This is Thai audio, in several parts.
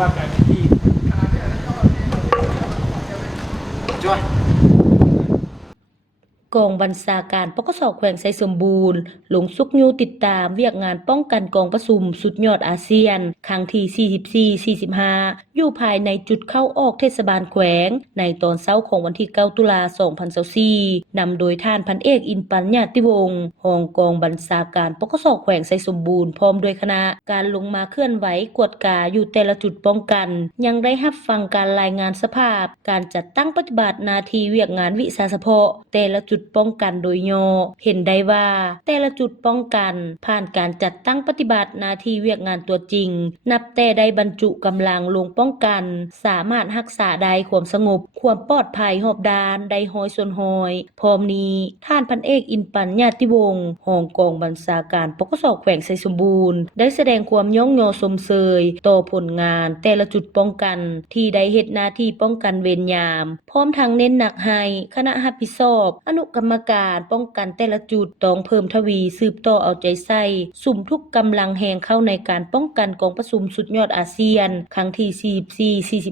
บ้านไก่ที่จ้วยกองบัญชาการปกสแขวงไสสมบูรณ์ลงสุกยูติดตามเวียกงานป้องกันกองประชุมสุดยอดอาเซียนครั้งที่44-45อยู่ภายในจุดเข้าออกเทศบาลแขวงในตอนเช้าของวันที่9ตุลา2024นำโดยท่านพันเอกอินปัญญาติวงศ์รองกองบัญชาการปกสแขวงไสสมบูรณ์พร้อมด้วยคณะการลงมาเคลื่อนไหวกวดกาอยู่แต่ละจุดป้องกันยังได้รับฟังการรายงานสภาพการจัดตั้งปฏิบัติหน้าที่เวียกงานวิสาเฉพาะแต่ละจุดป้องกันโดยย่อเห็นได้ว่าแต่ละจุดป้องกันผ่านการจัดตั้งปฏิบัติหน้าที่เวียกงานตัวจริงนับแต่ได้บรรจุกำลังลงป้องกันสามารถรักษาได้ความสงบความปลอดภัยรอบด้านได้ร้อยส่วนร้อยพร้อมนี้ท่านพันเอกอินปัญญาติวงศ์รองกองบัญชาการปกสแขวงไสสมบูรณ์ได้แสดงความย่องยอสมเสยต่อผลงานแต่ละจุดป้องกันที่ได้เฮ็ดหน้าที่ป้องกันเวรยามพร้อมทั้งเน้นหนักให้คณะรับผิดชอบอนุกรรมการป้องกันแต่ละจุดต้องเพิ่มทวีสืบต่อเอาใจใส่สุมทุกกำลังแห่งเข้าในการป้องกันกองประชุมสุดยอดอาเซียนครั้งที่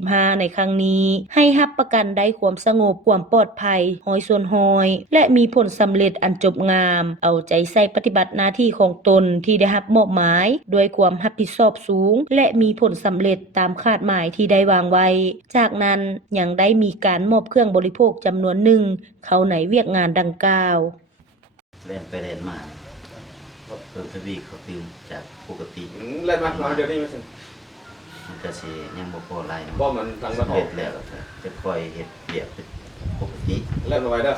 44-45ในครั้งนี้ให้รับประกันได้ความสงบความปลอดภัยร้อยส่วนร้อยและมีผลสำเร็จอันจบงามเอาใจใส่ปฏิบัติหน้าที่ของตนที่ได้รับมอบหมายด้วยความรับผิดชอบสูงและมีผลสำเร็จตามคาดหมายที่ได้วางไว้จากนั้นยังได้มีการมอบเครื่องบริโภคจำนวนหนึ่งเข้าในเวียกงานดังกล่าวเล่นไปเล่นมาเพิ่มทวีเขาตื่นจากปกติเล่นมาเดี๋ยวนี้ไม่ใช่มันก็สิยังบ่พอไรบ่มันหลังมาออก เฮ็ดแล้วจะค่อยเฮ็ดเปียกเป็นปกติเล่นมาไว้เด้อ